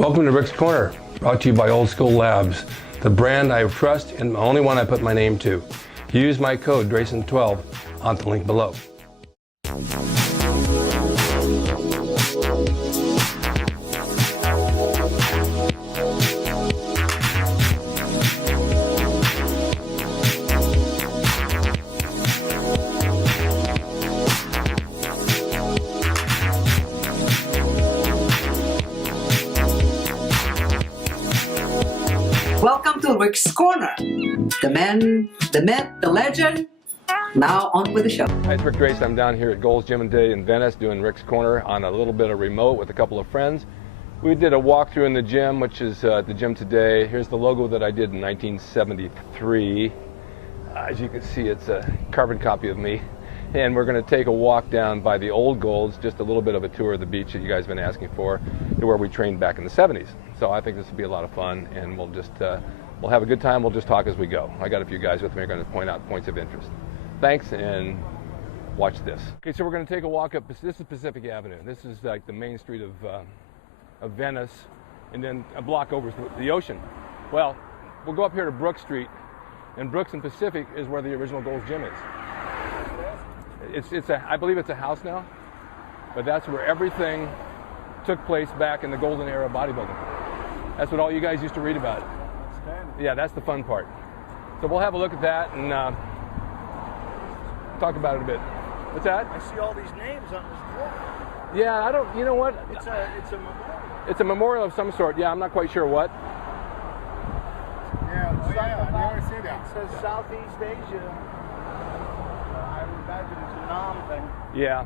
Welcome to Rick's Corner, brought to you by Old School Labs, the brand I trust and the only one I put my name to. Use my code drasin12 on the link below. Welcome to Rick's Corner. The man, the myth, the legend. Now on with the show. Hi, it's Rick Drasin. I'm down here at Gold's Gym and Day in Venice doing Rick's Corner on a little bit of remote with a couple of friends. We did a walkthrough in the gym, which is the gym today. Here's the logo that I did in 1973. As you can see, it's a carbon copy of me. And we're going to take a walk down by the old Gold's, just a little bit of a tour of the beach that you guys have been asking for, to where we trained back in the 70s. So I think this will be a lot of fun, and we'll just we'll have a good time. We'll just talk as we go. I got a few guys with me who are going to point out points of interest. Thanks, and watch this. Okay, so we're going to take a walk up. This is Pacific Avenue. This is like the main street of Venice, and then a block over is the ocean. Well, we'll go up here to Brook Street, and Brooks and Pacific is where the original Gold's Gym is. I believe it's a house now, but that's where everything took place back in the golden era of bodybuilding. That's what all you guys used to read about. Yeah, that's the fun part. So we'll have a look at that and talk about it a bit. What's that? I see all these names on this wall. Yeah, I don't, you know what? It's a memorial. It's a memorial of some sort. Yeah, I'm not quite sure what. Yeah, I never see that. It says Southeast Asia. I would imagine it's a Nam thing. Yeah.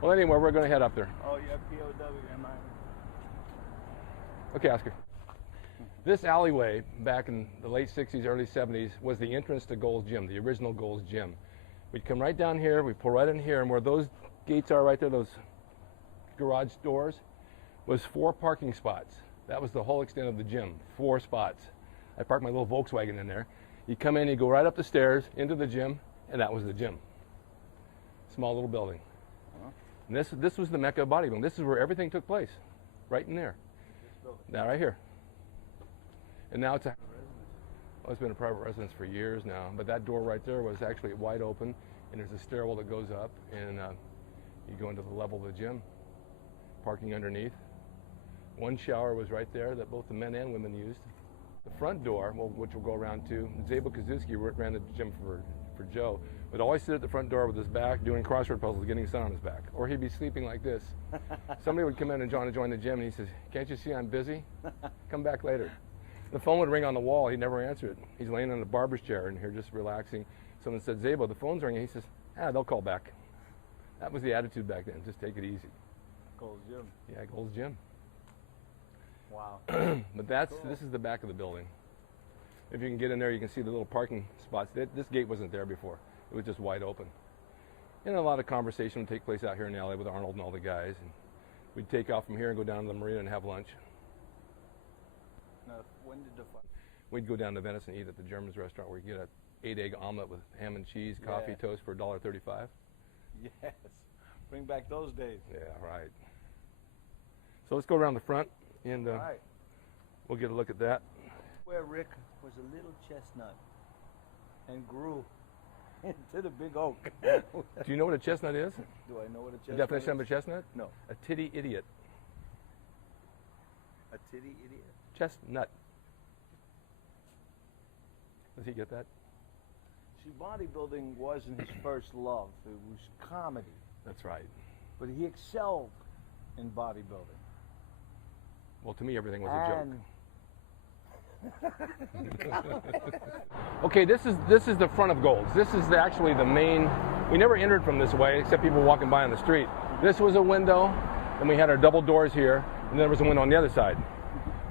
Well, anyway, we're going to head up there. Oh, yeah, POW. Okay, Oscar. This alleyway back in the late 60s, early 70s was the entrance to Gold's Gym, the original Gold's Gym. We'd come right down here, we pull right in here, and where those gates are right there, those garage doors, was 4 parking spots. That was the whole extent of the gym, 4 spots. I parked my little Volkswagen in there. You come in, you go right up the stairs into the gym, and that was the gym. Small little building. And this was the mecca of bodybuilding. This is where everything took place, right in there. Now right here. And now it's been a private residence for years now, but that door right there was actually wide open, and there's a stairwell that goes up, and you go into the level of the gym, parking underneath. One shower was right there that both the men and women used. The front door, which we'll go around to, Zabel Kazuski ran the gym for Joe, would always sit at the front door with his back doing crossword puzzles, getting sun on his back, or he'd be sleeping like this. Somebody would come in and join the gym, and he says, "Can't you see I'm busy? Come back later." The phone would ring on the wall. He'd never answer it. He's laying in a barber's chair in here just relaxing. Someone said, "Zabel, the phone's ringing." He says, "They'll call back." That was the attitude back then. Just take it easy. Gold's Gym. Yeah, Gold's Gym. Wow. But this is the back of the building. If you can get in there, you can see the little parking spots. This gate wasn't there before. It was just wide open. And a lot of conversation would take place out here in the alley with Arnold and all the guys. And we'd take off from here and go down to the marina and have lunch. Now, when did the We'd go down to Venice and eat at the German's restaurant where you get an 8-egg omelet with ham and cheese, coffee, toast for $1.35. Yes. Bring back those days. Yeah, right. So let's go around the front and Right. we'll get a look at that. Where Rick was a little chestnut and grew into the big oak. Do you know what a chestnut is? Do I know what a The chestnut definition is? of a chestnut? No. A titty idiot. A titty idiot? Chestnut. Does he get that? See, bodybuilding wasn't his first love. It was comedy. That's right. But he excelled in bodybuilding. Well, to me, everything was a joke. And Okay, this is the front of Gold's. This is actually the main. We never entered from this way, except people walking by on the street. This was a window, and we had our double doors here, and there was a window on the other side.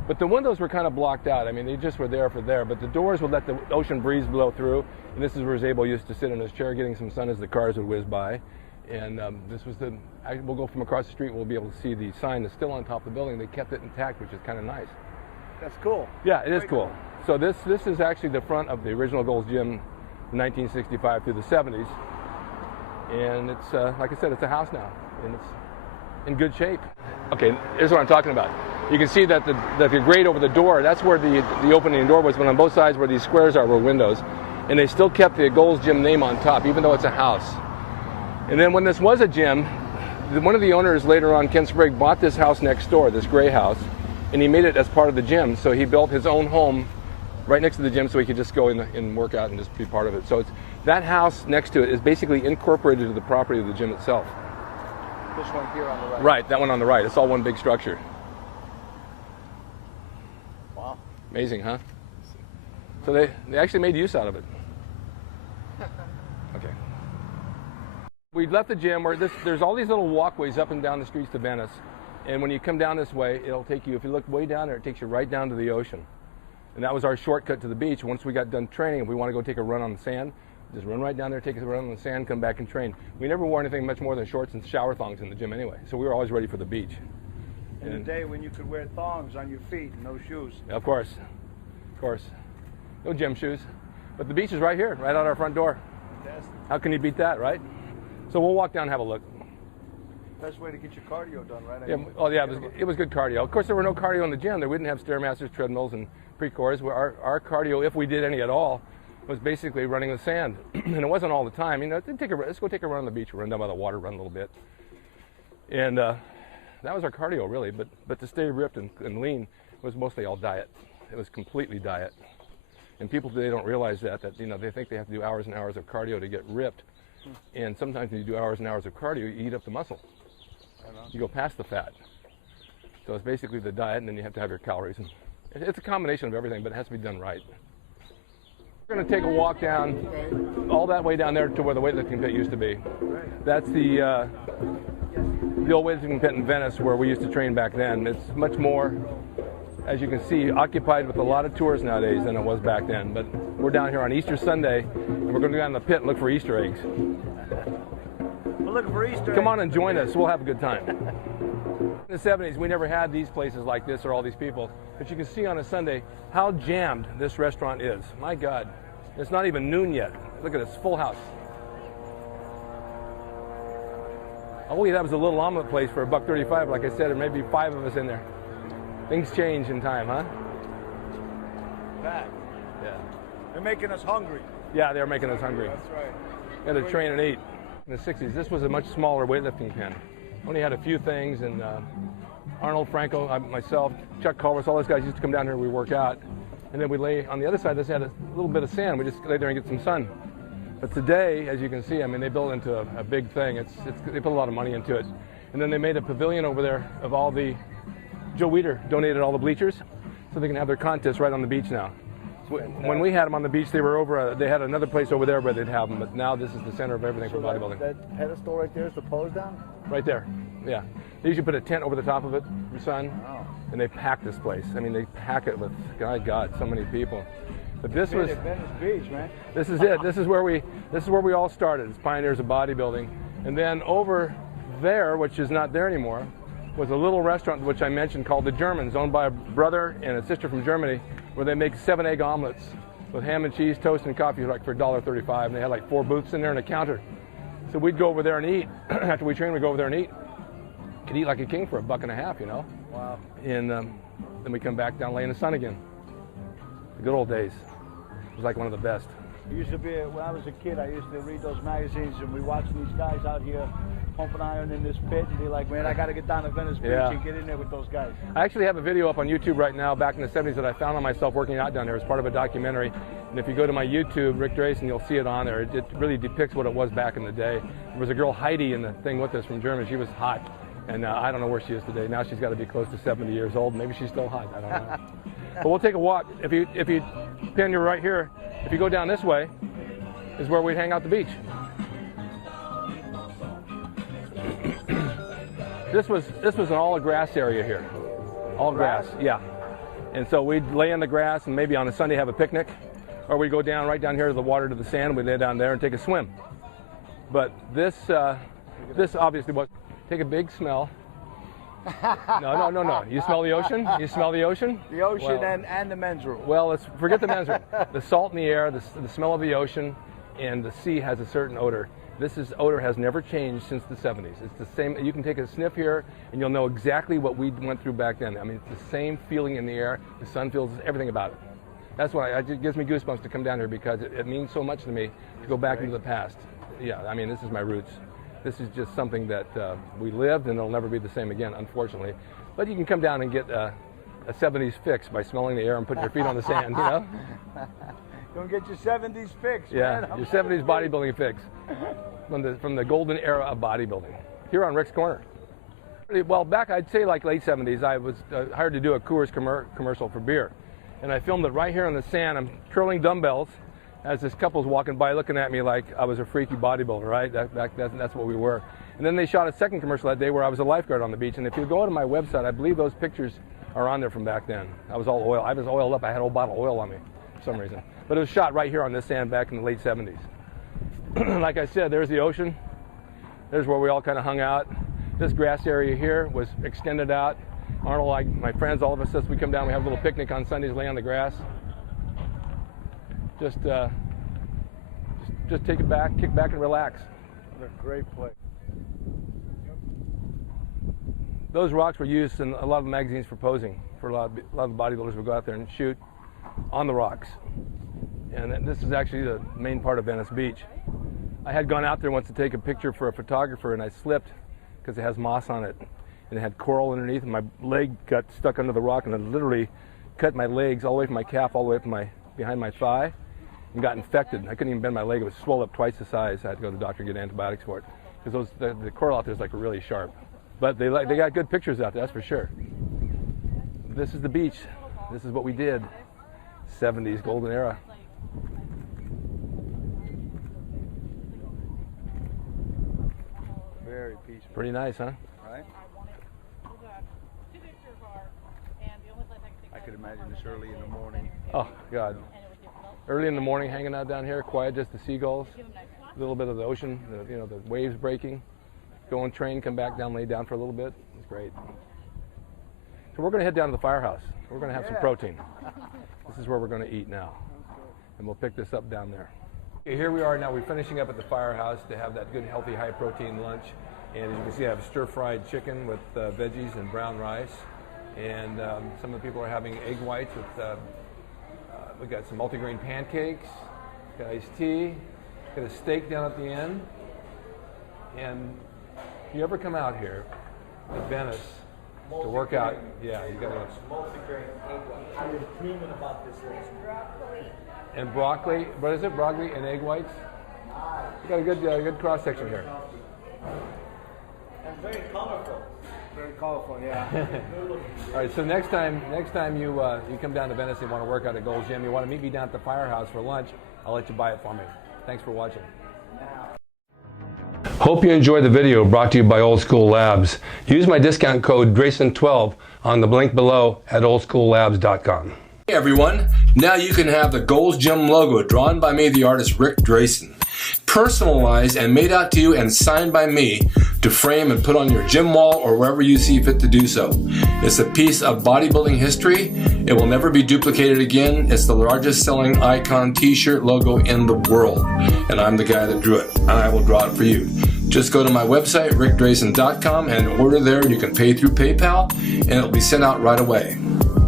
But the windows were kind of blocked out. I mean, they just were there for there, but the doors would let the ocean breeze blow through, and this is where Zabel used to sit in his chair getting some sun as the cars would whiz by. And this was we'll go from across the street, we'll be able to see the sign that's still on top of the building. They kept it intact, which is kind of nice. that's cool. Yeah, it is cool. So this is actually the front of the original Gold's Gym, 1965 through the 70s. And it's, like I said, it's a house now, and it's in good shape. Okay, here's what I'm talking about. You can see that the grate over the door, that's where the opening door was, but on both sides where these squares are were windows. And they still kept the Gold's Gym name on top, even though it's a house. And then when this was a gym, one of the owners later on, Ken Sprague, bought this house next door, this gray house, and he made it as part of the gym. So he built his own home right next to the gym so he could just go in and work out and just be part of it. So it's, that house next to it is basically incorporated to the property of the gym itself. This one here on the right. Right, that one on the right. It's all one big structure. Wow. Amazing, huh? So they actually made use out of it. Okay. We left the gym where there's all these little walkways up and down the streets to Venice. And when you come down this way, it'll take you, if you look way down there, it takes you right down to the ocean. And that was our shortcut to the beach. Once we got done training, if we want to go take a run on the sand, just run right down there, take a run on the sand, come back and train. We never wore anything much more than shorts and shower thongs in the gym anyway. So we were always ready for the beach. In the day when you could wear thongs on your feet and no shoes. Of course. Of course. No gym shoes. But the beach is right here, right out our front door. Fantastic. How can you beat that, right? So we'll walk down and have a look. Best way to get your cardio done, right? Yeah, oh yeah, it was good cardio. Of course, there were no cardio in the gym. We didn't have Stairmasters, treadmills, and pre-cores. Our cardio, if we did any at all, was basically running the sand. And it wasn't all the time. You know, let's go take a run on the beach, run down by the water, run a little bit. And that was our cardio, really. But to stay ripped and lean was mostly all diet. It was completely diet. And people today don't realize that you know, they think they have to do hours and hours of cardio to get ripped. And sometimes when you do hours and hours of cardio, you eat up the muscle. You go past the fat. So it's basically the diet, and then you have to have your calories. And it's a combination of everything, but it has to be done right. We're going to take a walk down, all that way down there to where the weightlifting pit used to be. That's the old weightlifting pit in Venice where we used to train back then. It's much more, as you can see, occupied with a lot of tourists nowadays than it was back then. But we're down here on Easter Sunday, and we're going to go down in the pit and look for Easter eggs. We're looking for Easter eggs. Come on and join us. We'll have a good time. In the 70s, we never had these places like this or all these people. But you can see on a Sunday how jammed this restaurant is. My God. It's not even noon yet. Look at this, full house. Oh, yeah, that was a little omelet place for $1.35. Like I said, there may be 5 of us in there. Things change in time, huh? Back. Yeah. They're making us hungry. Yeah, they're making us hungry. That's right. Got to train and eat. In the 60s, this was a much smaller weightlifting pen. Only had a few things, and Arnold, Franco, myself, Chuck Culver's, all those guys used to come down here and we work out. And then we lay on the other side. This had a little bit of sand. We just lay there and get some sun. But today, as you can see, I mean, they built into a big thing. They put a lot of money into it. And then they made a pavilion over there of all the. Joe Weider donated all the bleachers, so they can have their contests right on the beach now. When we had them on the beach, they were over. They had another place over there where they'd have them. But now this is the center of everything for bodybuilding. That pedestal right there is the pose down? Right there, yeah. They usually put a tent over the top of it, the sun, Wow. and they pack this place. I mean, they pack it with, God, so many people. But this was Venice Beach, man. This is it. This is where we all started as pioneers of bodybuilding. And then over there, which is not there anymore, was a little restaurant which I mentioned called The Germans, owned by a brother and a sister from Germany, where they make 7-egg omelets with ham and cheese, toast, and coffee like for $1.35. And they had like 4 booths in there and a counter. So we'd go over there and eat. After we trained, we'd go over there and eat. Could eat like a king for $1.50, you know. Wow. And then we come back down, lay in the sun again. The good old days. It was like one of the best. It used to be, when I was a kid, I used to read those magazines and we watched these guys out here pumping iron in this pit and be like, man, I got to get down to Venice Beach and get in there with those guys. I actually have a video up on YouTube right now back in the 70s that I found on myself working out down there as part of a documentary. And if you go to my YouTube, Rick Drasin, you'll see it on there. It really depicts what it was back in the day. There was a girl, Heidi, in the thing with us from Germany. She was hot. And I don't know where she is today. Now she's got to be close to 70 years old. Maybe she's still hot. I don't know. But we'll take a walk. If you pin, you're right here. If you go down this way, is where we'd hang out the beach. This was an all grass area here. All grass, yeah. And so we'd lay in the grass and maybe on a Sunday have a picnic. Or we'd go down right down here to the water to the sand. We'd lay down there and take a swim. But this obviously was. Take a big smell. No. You smell the ocean? You smell the ocean? The ocean well, and the men's room. Well, let's forget the men's room. The salt in the air, the smell of the ocean, and the sea has a certain odor. This odor has never changed since the 70s. It's the same. You can take a sniff here and you'll know exactly what we went through back then. I mean, it's the same feeling in the air. The sun feels everything about it. That's why it gives me goosebumps to come down here, because it means so much to me to go back into the past. Yeah, I mean, this is my roots. This is just something that we lived, and it'll never be the same again, unfortunately. But you can come down and get a 70s fix by smelling the air and putting your feet on the sand, you know? Go get your 70s fix, yeah, man. Your 70s bodybuilding fix from the golden era of bodybuilding here on Rick's Corner. Well, back, I'd say like late 70s, I was hired to do a Coors commercial for beer. And I filmed it right here on the sand. I'm curling dumbbells as this couple's walking by looking at me like I was a freaky bodybuilder, right? That's what we were. And then they shot a second commercial that day where I was a lifeguard on the beach. And if you go to my website, I believe those pictures are on there from back then. I was all oil. I was oiled up. I had a whole bottle of oil on me for some reason. But it was shot right here on this sand back in the late 70s. Like I said, there's the ocean. There's where we all kind of hung out. This grass area here was extended out. Arnold, like my friends, all of us, as we come down, we have a little picnic on Sundays, lay on the grass. Just take it back, kick back, and relax. What a great place. Those rocks were used in a lot of magazines for posing. For a lot of bodybuilders would go out there and shoot on the rocks. And this is actually the main part of Venice Beach. I had gone out there once to take a picture for a photographer, and I slipped because it has moss on it. And it had coral underneath, and my leg got stuck under the rock, and it literally cut my legs all the way from my calf all the way up behind my thigh, and got infected. I couldn't even bend my leg. It was swelled up twice the size. I had to go to the doctor and get antibiotics for it, because the coral out there is like really sharp. But they got good pictures out there, that's for sure. This is the beach. This is what we did. 70s golden era. Very peaceful. Pretty nice, huh? Right? I could imagine this early in the morning. Oh, God. Early in the morning, hanging out down here, quiet, just the seagulls, a little bit of the ocean, the waves breaking. Go on train, come back down, lay down for a little bit. It's great. So we're going to head down to the firehouse. We're going to have some protein. This is where we're going to eat now. And we'll pick this up down there. Okay, here we are now. We're finishing up at the firehouse to have that good, healthy, high-protein lunch. And as you can see, I have stir-fried chicken with veggies and brown rice. And some of the people are having egg whites with, we've got some multigrain pancakes, got iced tea, got a steak down at the end. And if you ever come out here to Venice to work out, yeah, you got to. Multigrain egg whites. I was dreaming about this list. And broccoli, what is it? Broccoli and egg whites. You got a good cross section here. And very colorful. Very colorful, yeah. All right, so next time you come down to Venice and you want to work out at Gold's Gym, you want to meet me down at the firehouse for lunch, I'll let you buy it for me. Thanks for watching. Hope you enjoyed the video brought to you by Old School Labs. Use my discount code DRASIN12 on the link below at oldschoollabs.com. Hey everyone, now you can have the Gold's Gym logo drawn by me, the artist Rick Drasin, personalized and made out to you and signed by me to frame and put on your gym wall or wherever you see fit to do so. It's a piece of bodybuilding history. It will never be duplicated again. It's the largest selling icon t-shirt logo in the world. And I'm the guy that drew it, and I will draw it for you. Just go to my website, rickdrasin.com, and order there. You can pay through PayPal, and it'll be sent out right away.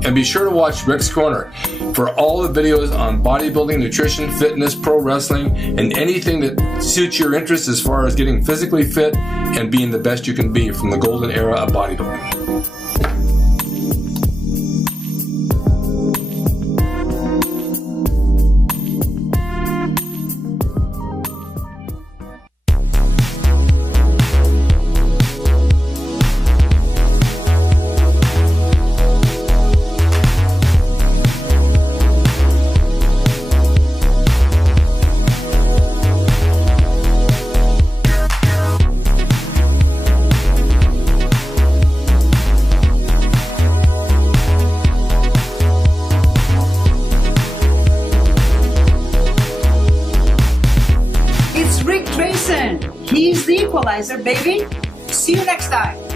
And be sure to watch Rick's Corner for all the videos on bodybuilding, nutrition, fitness, pro wrestling, and anything that suits your interest as far as getting physically fit and being the best you can be from the golden era of bodybuilding. He's the equalizer, baby. See you next time.